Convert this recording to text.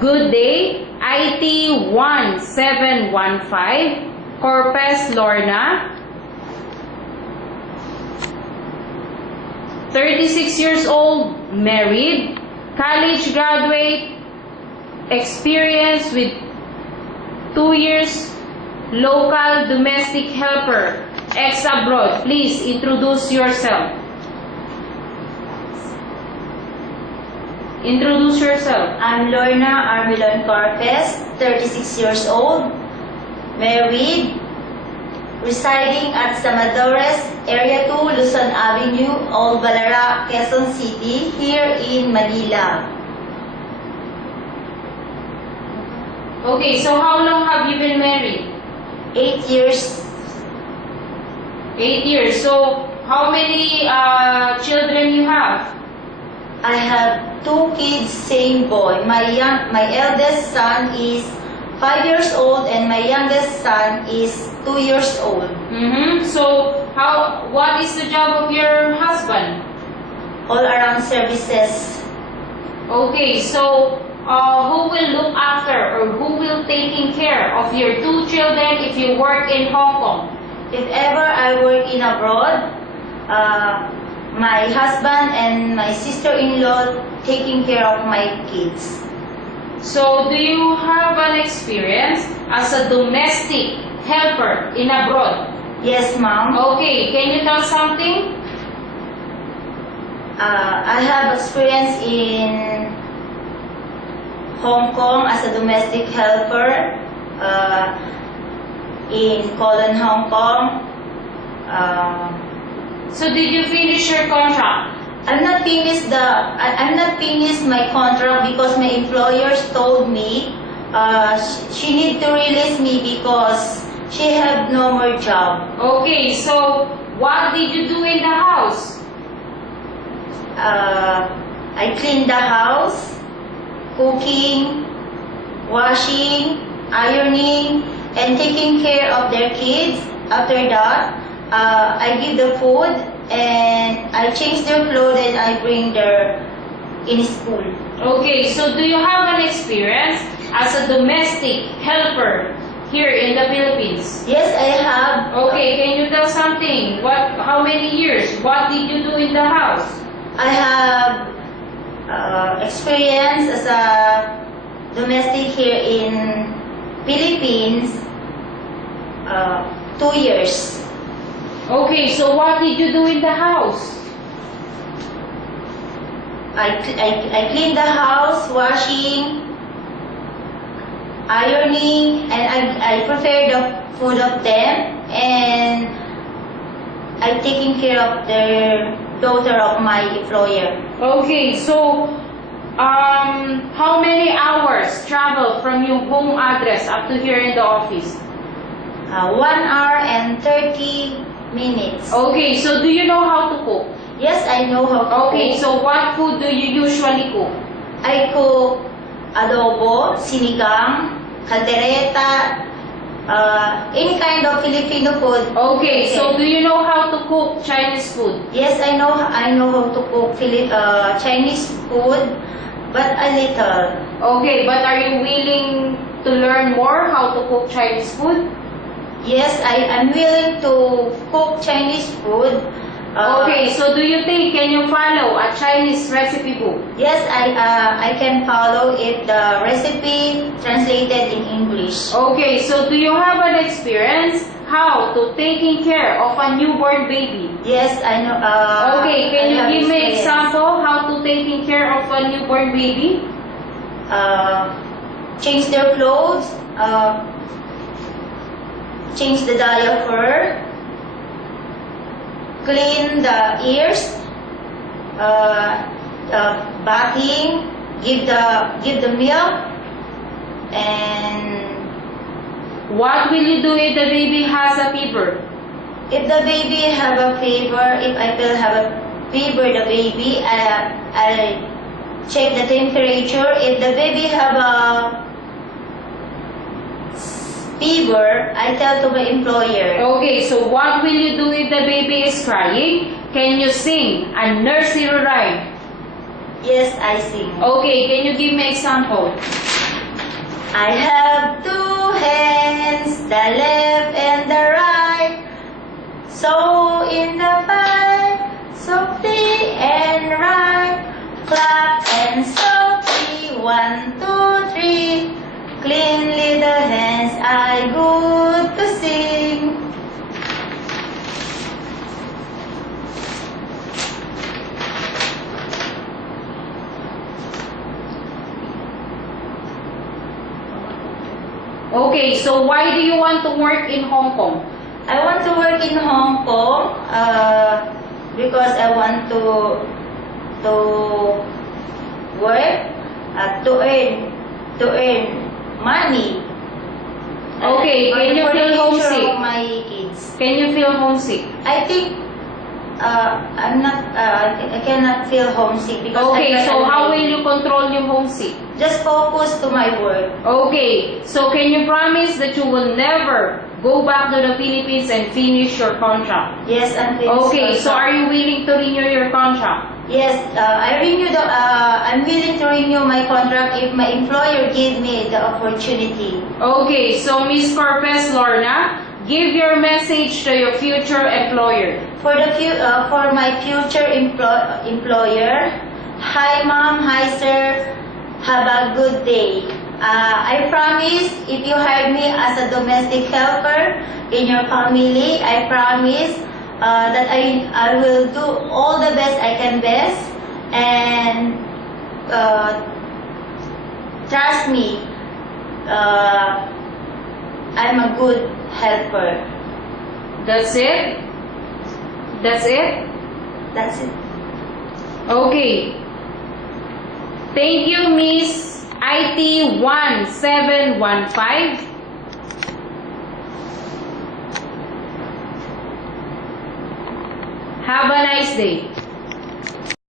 Good day, IT 1715, Corpus Lorna, 36 years old, married, college graduate, experience with 2 years, local domestic helper, ex-abroad. Please introduce yourself. Introduce yourself. I'm Lorna Armilon Corpes, 36 years old, married, residing at Samadores, Area 2, Luzon Avenue, Old Balara, Quezon City, here in Manila. Okay, so how long have you been married? 8 years. 8 years. So how many children you have? I have 2 kids, same boy. My eldest son is 5 years old and my youngest son is 2 years old. So what is the job of your husband? All around services. Okay, so who will look after or who will taking care of your 2 children if you work in Hong Kong? If ever I work in abroad, my husband and my sister-in-law taking care of my kids. So do you have an experience as a domestic helper in abroad? Yes, ma'am. Okay, can you tell something? I have experience in Hong Kong as a domestic helper, in Colon, Hong Kong. So did you finish your contract? I'm not finished my contract because my employers told me she need to release me because she have no more job. Okay, so what did you do in the house? I clean the house, cooking, washing, ironing, and taking care of their kids. After that, I give the food and I change their clothes and I bring them in school. Okay, so do you have an experience as a domestic helper here in the Philippines? Yes, I have. Okay, can you tell something? How many years? What did you do in the house? I have experience as a domestic here in Philippines, 2 years. Okay, so what did you do in the house? I clean the house, washing, ironing, and I prepare the food of them, and I taking care of the daughter of my employer. Okay, so how many hours travel from your home address up to here in the office? 1 hour and 30 minutes. Okay, so do you know how to cook? Yes, I know how to Okay, cook. so what food do you usually cook? I cook adobo, sinigang, caldereta, any kind of Filipino food. Okay, so do you know how to cook Chinese food? Yes, I know how to cook Chinese food, but a little. Okay, but are you willing to learn more how to cook Chinese food? Yes, I'm willing to cook Chinese food. Okay, so do you think can you follow a Chinese recipe book? Yes, I can follow if the recipe translated in English. Okay, so do you have an experience how to taking care of a newborn baby? Yes, I know. Okay, can I you have give me experience. example how to taking care of a newborn baby? Change their clothes, change the diaper, clean the ears, bathing, give the milk, and What will you do if the baby has a fever? if the baby have a fever, if I will have a fever, the baby, I'll check the temperature. If the baby have a fever, I tell to my employer. Okay, so what will you do if the baby is crying? Can you sing a nursery rhyme? Yes, I sing. Okay, can you give me example? I have two hands, the left and the right. So in the five, softly and right. Clap and softly, 1, 2, 3. Cleanly the hands are good to sing. Okay, so why do you want to work in Hong Kong? I want to work in Hong Kong because I want to work to earn money. Okay, For can you the feel future homesick? of my kids. Can you feel homesick? I think I'm not. I cannot feel homesick because Okay, I so how will you control yung homesick? just focus to my work. Okay, so can you promise that you will never go back to the Philippines and finish your contract? Yes, and Okay, so are you willing to renew your contract? Yes, I'm willing to renew my contract if my employer give me the opportunity. Okay, so Miss Corpez Lorna, give your message to your future employer. For my future employer, hi mom, hi sir, have a good day. I promise if you hire me as a domestic helper in your family, I promise that I will do all the best I can best, and trust me, I'm a good helper. That's it? That's it? That's it. Okay. Thank you, Miss IT 1715. Have a nice day.